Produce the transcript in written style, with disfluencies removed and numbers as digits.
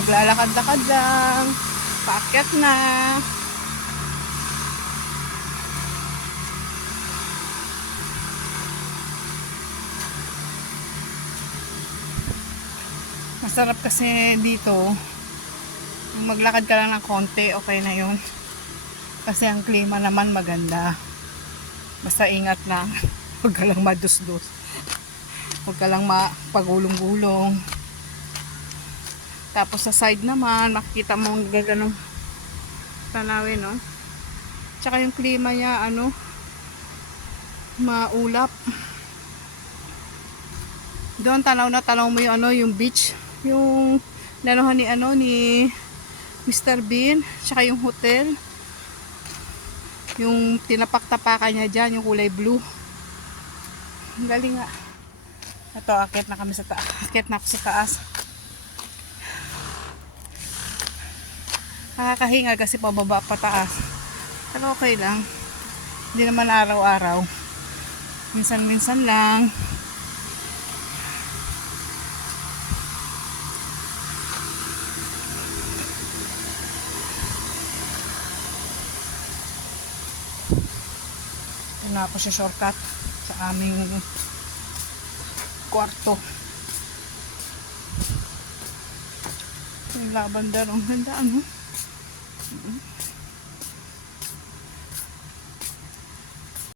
Maglalakad-lakad lang. Paakyat na. Masarap kasi dito. Maglakad ka lang ng konti, okay na yun. Kasi ang klima naman maganda. Basta ingat lang. Huwag ka lang madus-dus. Huwag ka lang mapagulong-gulong. Tapos sa side naman, makikita mo ang gaganong tanawin, no? Tsaka yung klima niya, maulap. Doon tanaw na tanaw mo yung yung beach, yung lanohan ni Mr. Bean, tsaka yung hotel. Yung tinapak-tapakan niya dyan, yung kulay blue. Ang galing nga. Ito, akit na kami sa taas. Akit na ako sa taas. Nakakahinga kasi pababa pataas. Pero okay lang. Hindi naman araw-araw. Minsan-minsan lang. Ito na ako sa shortcut sa aming kwarto. Yung lavender, ang ganda,